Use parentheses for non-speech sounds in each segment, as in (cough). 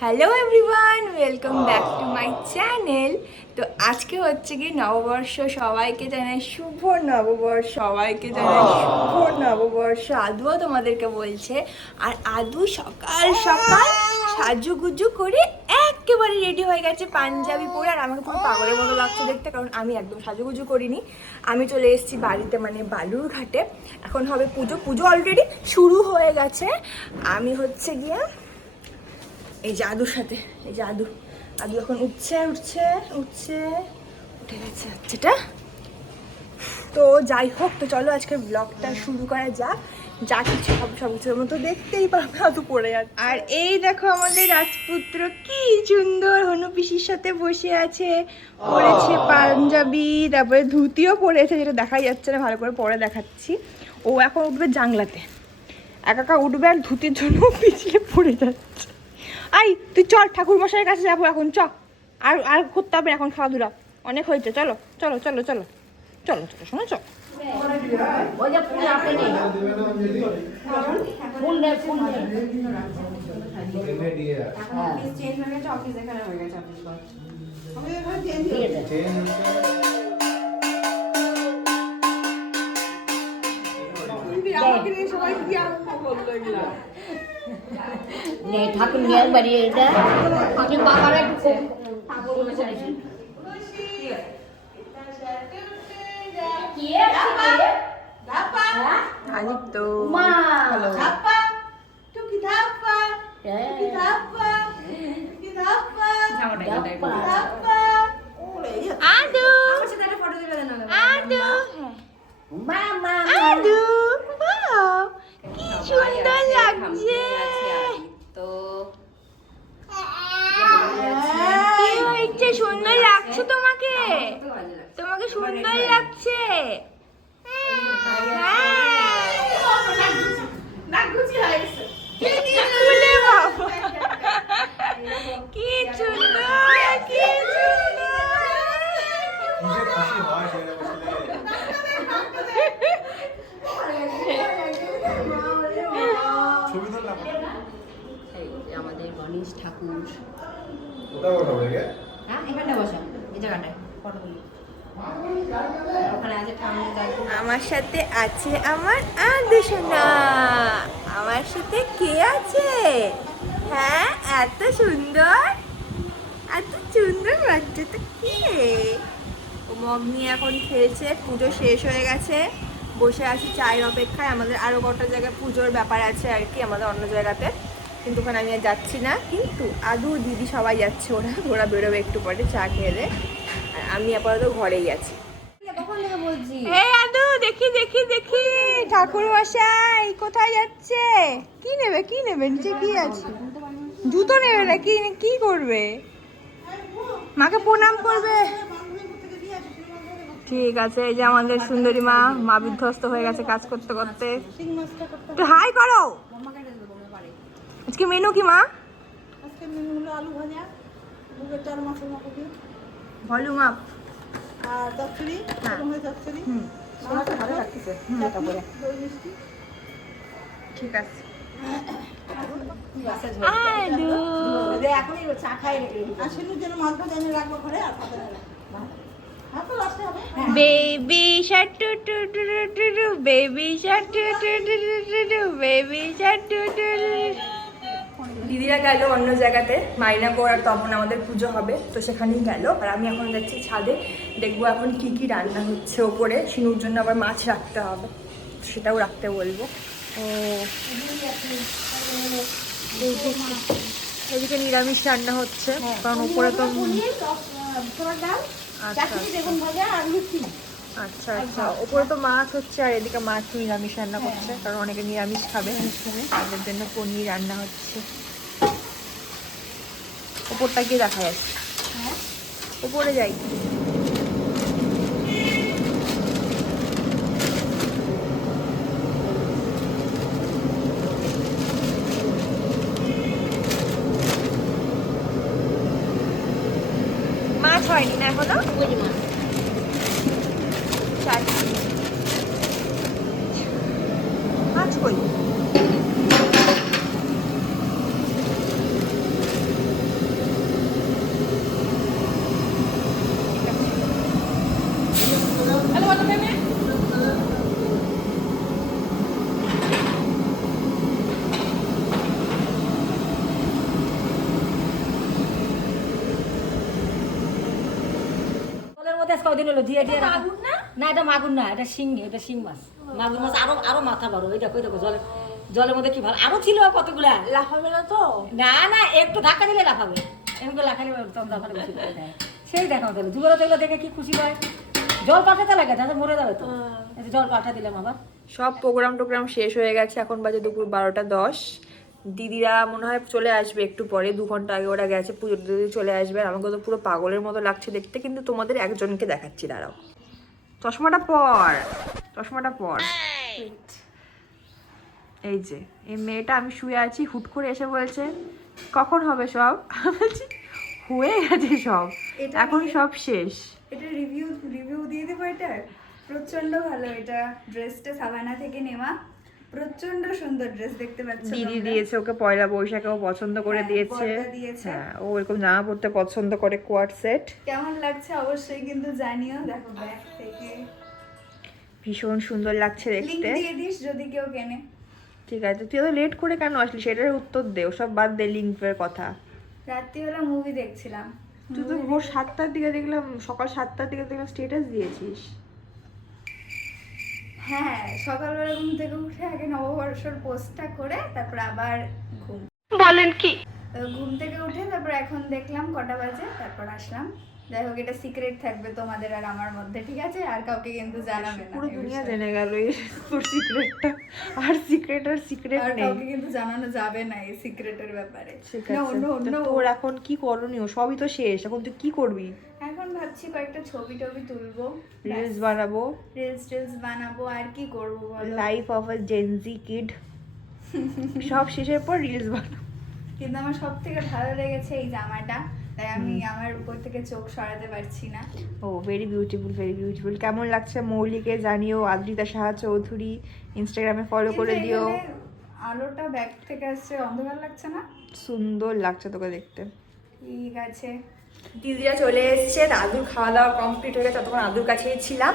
Hello everyone welcome back to my channel তো আজকে হচ্ছে কি নববর্ষ সবাইকে জানাই শুভ নববর্ষ সবাইকে জানাই শুভ নববর্ষ। আদুও তোমাদেরকে বলছে আর আদু সকাল সকাল সাজুগুজু করে একেবারে রেডি হয়ে গেছে পাঞ্জাবি পরে। আর আমাকে পুরো পাগলের মতো লাগছে দেখতে কারণ আমি একদম সাজুগুজু করিনি। আমি চলে এসেছি বাড়িতে মানে বালুর ঘাটে। এখন হবে পুজো পুজো অলরেডি শুরু হয়ে গেছে। আমি হচ্ছে গিয়ে এই জাদুর সাথে, এই জাদু। আদু এখন উঠছে উঠছে উঠছে, উঠে গেছে বাচ্চাটা। তো যাই হোক, তো চলো আজকের ব্লগটা শুরু করা যাক। যা কিছু সব সব কিছুর মতো দেখতেই পাবে আদু পড়ে যাচ্ছে। আর এই দেখো আমাদের রাজপুত্র, কি সুন্দর হনু পিসির সাথে বসে আছে। পরেছে পাঞ্জাবি, তারপরে ধুতিও পরেছে যেটা দেখাই যাচ্ছে না, ভালো করে পরে দেখাচ্ছি। ও এখন উঠবে জাংলাতে একা একা উঠবে আর ধুতির জন্য পিছিয়ে পড়ে যাচ্ছে। আই তুই চল ঠাকুর মশাইয়ের কাছে যাব এখন চ। আর আর করতে হবে এখন খেলাধুলা। অনেক হয়েছে চলো চলো চলো চলো। চলো চলো শোনো চল। ফুল নেই ফুল নেই দিয়ে দে। নে ঠাকুর নিয়ে বাড়ি এটা আমি বাবার একটু ঠাকুর মশাই কে আছে আনিক তো মা হ্যালো আদু আদু মা মা আদু বাহ কি সুন্দর লাগছে কি হয়েছে সুন্দর লাগছে তোমাকে তোমাকে সুন্দর লাগছে উলে বাবা। কি সুন্দর কি সুন্দর কিসে খুশি হয় সেটা বসলে ছবি তুললাম এই যে আমাদের ওটা হ্যাঁ এখানটা বসা এই জায়গাটায় আমার সাথে আছে আমার আদু সোনা। আমার সাথে কে আছে? হ্যাঁ এত সুন্দর। এত সুন্দর বাচ্চাটা কে? ও মগ নিয়ে এখন খেলছে পুজো শেষ হয়ে গেছে। বসে আছি চায়ের অপেক্ষায়। আমাদের আরও কটা জায়গায় পুজোর ব্যাপার আছে আর কি আমাদের অন্য জায়গাতে। কিন্তু ওখানে আমি আর যাচ্ছি না কিন্তু আদু দিদি সবাই যাচ্ছে ওরা ওরা বেরোবে একটু পরে চা খেলে আর আমি আপাতত ঘরেই আছি। কখন এই আদু দেখি দেখি দেখি। ঠাকুর মশাই কোথায় যাচ্ছে? কি নেবে কি নেবে? নিচে কি আছে? জুতো নেবে না কি কি করবে? মাকে প্রণাম করবে। ঠিক আছে এই যে আমাদের সুন্দরী মা মা বিধ্বস্ত হয়ে গেছে কাজ করতে করতে। হাই করো। আজকে মেনু কি মা আজকে মেনু হলো আলু ভাজা মুগের চাল মশলা কপি ভলিউম আপ আর চচ্চড়ি হ্যাঁ। রকমের চচ্চড়ি হুম সোনাকে ভালো রাখতেছে চাটনি, দই মিষ্টি ঠিক আছে আলু এখনই চা খাই সিনুর জন্য মাছ ভাজা এনে রাখব ঘরে আর পাতে হ্যাঁ তো লাস্টে হবে Baby shark do do do do do do baby shark do do do do do do baby shark do do do দিদিরা গেল অন্য জায়গাতে মাইনা মাইনাগড় আর তখন আমাদের পুজো হবে তো সেখানেই গেল। আর আমি এখন যাচ্ছি ছাদে দেখব এখন কি কি রান্না হচ্ছে ওপরে শিনুর জন্য আবার মাছ রাখতে হবে সেটাও রাখতে বলব। ও এদিকে নিরামিষ রান্না হচ্ছে কারণ ওপরে তো আচ্ছা লুচি আচ্ছা। আচ্ছা ওপরে তো মাছ হচ্ছে আর এদিকে মাছ নিরামিষ রান্না করছে কারণ অনেকে নিরামিষ খাবে তাদের জন্য পনির রান্না হচ্ছে। ওপরটা গিয়ে দেখা যাচ্ছে। ওপরে যাই। মাছ হয়নি না এখনও? বুঝি মা চাটনি মাছ কই আজ কদিন হলো দিয়ে দিয়ে মাগুর না? না এটা মাগুর না এটা শিং এটা শিং মাছ। মাগুর মাছ আরও আরও মাথা বড় ওই দেখো দেখো জলে জলের মধ্যে কি ভালো আরও ছিল কতগুলা? লাফাবে না তো? না না একটু ধাক্কা দিলে লাফাবে। এমনি লাফালে তখন লাফালে। সেই দেখাও তাহলে যুবরা তো দেখে কি খুশি হয়? জল পাঠাতে লাগে তাহলে মরে যাবে তো। এই যে জল পাঠা দিলাম আবার। সব প্রোগ্রাম টোগ্রাম শেষ হয়ে গেছে এখন বাজে দুপুর বারোটা দশ। দিদিরা মনে হয় চলে আসবে একটু পরে দু ঘণ্টা আগে ওরা গেছে পুজো দিদি চলে আসবে আর আমাকে তো পুরো পাগলের মতো লাগছে দেখতে কিন্তু তোমাদের একজনকে দেখাচ্ছি দাঁড়াও। চশমাটা পর চশমাটা পর। এই যে এই মেয়েটা আমি শুয়ে আছি হুট করে এসে বলছে কখন হবে সব? বলছি হয়ে গেছে সব। এটা এখন সব শেষ। এটা রিভিউ রিভিউ দিয়ে দেবো এটার প্রচণ্ড ভালো এটা ড্রেসটা সাবানা থেকে নেওয়া। প্রচণ্ড সুন্দর ড্রেস দেখতে পাচ্ছ দিদি দিয়েছে ওকে পয়লা বৈশাখে ও পছন্দ করে হ্যাঁ, দিয়েছে। দিয়েছে। হ্যাঁ ও এরকম জামা পরতে পছন্দ করে কোয়ার সেট কেমন লাগছে অবশ্যই কিন্তু জানিও দেখো ব্যাক থেকে। ভীষণ সুন্দর লাগছে লিংক দেখতে। দিয়ে দিস যদি কেউ কেনে। ঠিক আছে তুই তো লেট করে কেন আসলি? সেটার উত্তর দে সব বাদ দে লিঙ্কের কথা। রাত্রিবেলা মুভি দেখছিলাম। তুই তো ভোর সাতটার দিকে দেখলাম সকাল সাতটার দিকে দেখলাম স্টেটাস দিয়েছিস। হ্যাঁ সকালবেলা ঘুম থেকে উঠে আগে নববর্ষর পোস্টটা করে তারপর আবার ঘুম। বলেন কি? ঘুম থেকে উঠে তারপর এখন দেখলাম কটা বাজে তারপর আসলাম। যাই হোক এটা সিক্রেট থাকবে তোমাদের আর আমার মধ্যে ঠিক আছে? আর কাউকে কিন্তু জানাবে না পুরো দুনিয়া জেনে গেল এই সিক্রেটটা আর সিক্রেট আর সিক্রেট আর নেই। কাউকে কিন্তু জানানো যাবে না এই সিক্রেটের ব্যাপারে। no, তো no. তোর এখন কি করণীয়? সবই তো শেষ। এখন তুই কি করবি? এখন ভাবছি কয়েকটা ছবি টবি তুলবো রিলস বানাবো। রিলস টিলস বানাবো। আর কি করব বলো? Life of a Gen Z kid সব শেষের পর রিলস বানাবো। কিন্তু আমার সব থেকে ভালো লেগেছে এই জামাটা। তাই আমি আমার উপর থেকে চোখ সরাতে পারছি না। ও ভেরি বিউটিফুল ভেরি বিউটিফুল কেমন লাগছে মৌলিকে জানিও আদ্রিতা সাহা চৌধুরী ইনস্টাগ্রামে ফলো করে দিও। আলোটা ব্যাক থেকে আসছে অন্ধকার লাগছে না? সুন্দর লাগছে তোকে দেখতে। ঠিক আছে। দিদিরা চলে এসছে দাদুর খাওয়া দাওয়া কমপ্লিট হয়ে গেছে ততক্ষণ দাদুর কাছেই ছিলাম।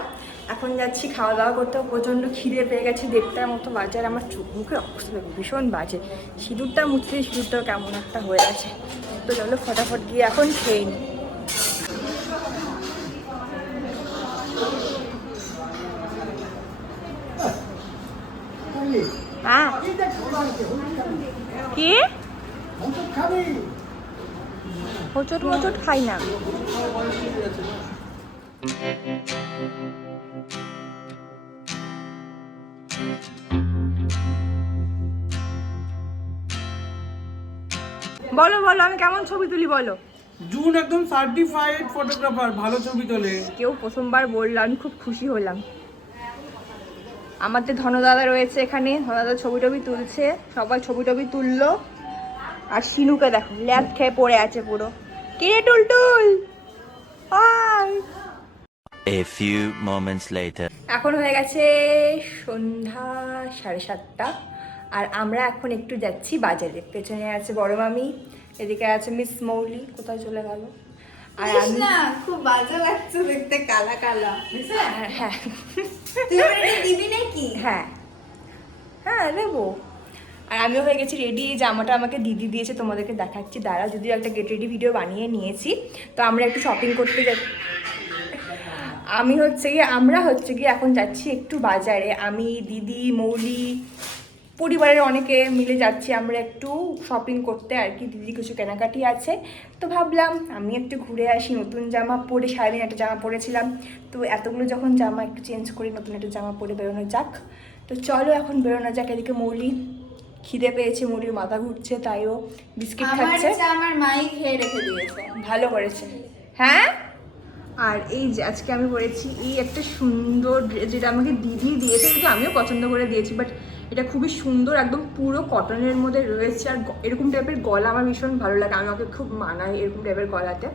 এখন যাচ্ছি খাওয়া দাওয়া করতে প্রচণ্ড খিদে পেয়ে গেছে দেড়টার মতো বাজে আর আমার চোখ মুখে অবস্থা ভীষণ বাজে। সিঁদুরটা মুছতে সিঁদুরটাও কেমন একটা হয়ে আছে। তো চলো ফটাফট গিয়ে এখন খেয়ে নিই কি? হোচট মোচট খাই না। বলো বলো আমি কেমন ছবি তুলি বলো? জুন একদম সার্টিফাইড ফটোগ্রাফার ভালো ছবি তোলে। কেউ প্রথমবার বলল আমি খুব খুশি হলাম। আমাদের ধনদাদা রয়েছে এখানে ধনদাদা ছবি টবি তুলছে সবাই ছবি টবি তুললো। আর শিনুকে দেখো ল্যাপ খেয়ে পড়ে আছে পুরো। কিরে Tultul? Hi A few moments later. এখন হয়ে গেছে সন্ধ্যা সাড়ে সাতটা। আর আমরা এখন একটু যাচ্ছি বাজারে। পেছনে আছে বড় মামি এদিকে আছে মিস মৌলি কোথায় চলে গেল? আর আমি না খুব বাজে লাগছে দেখতে কালা কালা। হ্যাঁ হ্যাঁ। দিবি নাকি? হ্যাঁ। হ্যাঁ নেব। আর আমিও হয়ে গেছি রেডি এই জামাটা আমাকে দিদি দিয়েছে তোমাদেরকে দেখাচ্ছি। দাঁড়া যদিও একটা গেট রেডি ভিডিও বানিয়ে নিয়েছি। তো আমরা একটু শপিং করতে যাচ্ছি। আমি হচ্ছে গিয়ে আমরা হচ্ছে গিয়ে এখন যাচ্ছি একটু বাজারে। আমি দিদি মৌলি পরিবারের অনেকে মিলে যাচ্ছি আমরা একটু শপিং করতে। আর কি দিদি কিছু কেনাকাটি আছে। তো ভাবলাম আমি একটু ঘুরে আসি নতুন জামা পরে সারাদিন একটা জামা পরেছিলাম। তো এতগুলো যখন জামা একটু চেঞ্জ করি নতুন একটা জামা পরে বেরোনো যাক। তো চলো এখন বেরোনো যাক এদিকে মৌলি খিদে পেয়েছে মৌলির মাথা ঘুরছে তাইও বিস্কিট খাচ্ছে। আমার মাই খেয়ে রেখে দিয়েছে। ভালো করেছে। হ্যাঁ? আর এই যে আজকে আমি পরেছি এই একটা সুন্দর ড্রেস যেটা আমাকে দিদি দিয়েছে কিন্তু আমিও পছন্দ করে দিয়েছি বাট এটা খুবই সুন্দর, একদম পুরো কটনের মধ্যে রয়েছে, আর এরকম টাইপের গলা আমার ভীষণ ভালো লাগে আমাকে খুব মানায় এরকম টাইপের গলাতে।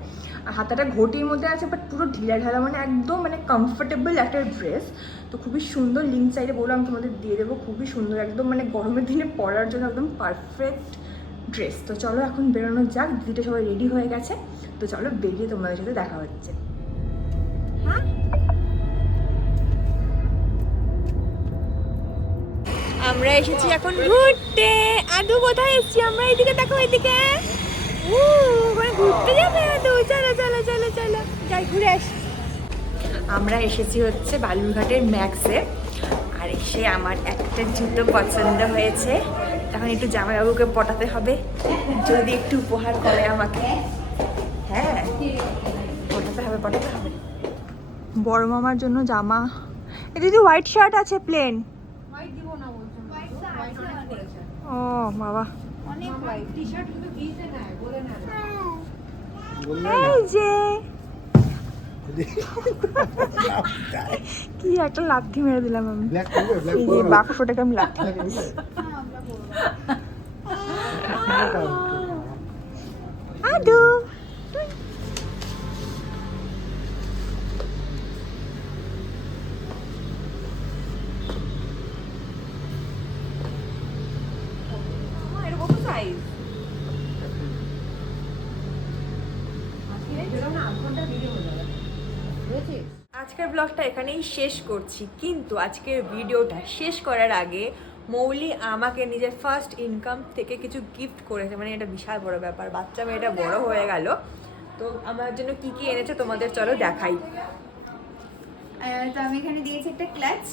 আর হাতাটা ঘটির মধ্যে আছে বাট পুরো ঢিলা ঢালা মানে একদম মানে কমফোর্টেবল একটা ড্রেস তো খুবই সুন্দর লিঙ্ক সাইডে বলে আমি তোমাদের দিয়ে দেবো, খুবই সুন্দর, একদম মানে গরমের দিনে পরার জন্য একদম পারফেক্ট ড্রেস তো চলো এখন বেরোনো যাক, দিদিটা সবাই রেডি হয়ে গেছে। তো চলো বেরিয়ে তোমাদের সাথে দেখা হচ্ছে। আমরা এসেছি এখন ঘুরতে। আদু কোথায় এসেছি? আমরা এদিকে দেখো, এদিকে। ঘুরতে যাবে আদু চলো চলো চলো চলো। যাই, ঘুরে আসি। আমরা এসেছি হচ্ছে বালুরঘাটের ম্যাক্সে। আর এসে আমার একটা জুতো পছন্দ হয়েছে। তখন একটু জামাইবাবুকে পটাতে হবে। যদি একটু উপহার করে আমাকে। হ্যাঁ পটাতে হবে পটাতে হবে। বড় মামার জন্য জামা। এ দিদি হোয়াইট শার্ট আছে প্লেন ও বাবা। এই যে। (laughs) কি একটা লাথি মেরে দিলাম আমি। ব্ল্যাক করবে ব্ল্যাক এই যে বাক্সটাকে আমি লাথি মেরে দিয়েছি আদু। ব্লগটা এখানেই শেষ করছি। কিন্তু আজকের ভিডিওটা শেষ করার আগে মৌলি আমাকে নিজের ফার্স্ট ইনকাম থেকে কিছু গিফট করেছে। মানে এটা বিশাল বড় ব্যাপার। বাচ্চা মেয়েটা বড় হয়ে গেল। তো আমার জন্য কি কি এনেছে তোমাদের চলো দেখাই। তো আমি এখানে দিয়েছি একটা ক্লাচ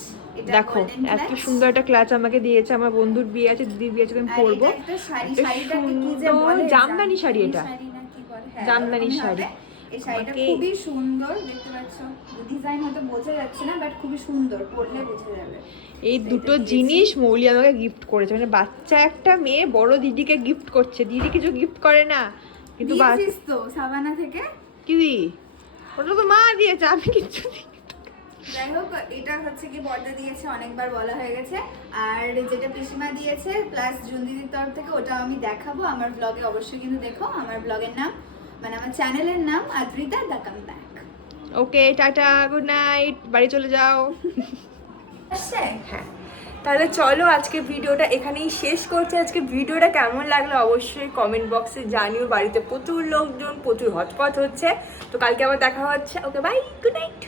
দেখো এত সুন্দর একটা ক্লাচ আমাকে দিয়েছে। আমার বন্ধুর বিয়ে আছে দিদির বিয়ে আছে আমি পরবো। এটা একটা শাড়ি। একটা শাড়িটাকে কি যে সুন্দর বলে? জামদানি শাড়ি এটা। হ্যাঁ, জামদানি শাড়ি। হবে। এই শাড়িটা খুবই সুন্দর দেখতে পাচ্ছ? ডিজাইন হয়তো বোঝা যাচ্ছে না বাট খুবই সুন্দর পরলে বোঝা যাবে। এই দুটো জিনিস মৌলি আমাকে গিফট করেছে। মানে বাচ্চা একটা মেয়ে বড় দিদিকে গিফট করছে। দিদি কিছু গিফট করে না। কিন্তু দিয়েছিস তো সাবানা থেকে। কি দি ওটা তো মা দিয়েছে আমি কিচ্ছু যাই হোক এটা হচ্ছে কি বর্দা দিয়েছে অনেকবার বলা হয়ে গেছে। আর যেটা পিসিমা দিয়েছে প্লাস জুনদিদির তরফ থেকে ওটা আমি দেখাবো। আমার ব্লগে অবশ্যই কিন্তু দেখো। আমার ব্লগের নাম মানে আমার চ্যানেলের নাম Adrita দাকাম back okay tata good night বাড়ি চলে যাও। হ্যাঁ। তাহলে চলো আজকে ভিডিওটা এখানেই শেষ করছি। আজকে ভিডিওটা কেমন লাগল অবশ্যই কমেন্ট বক্সে জানিও। বাড়িতে প্রচুর লোকজন প্রচুর হটপট হচ্ছে। তো কালকে আবার দেখা হচ্ছে। Okay bye good night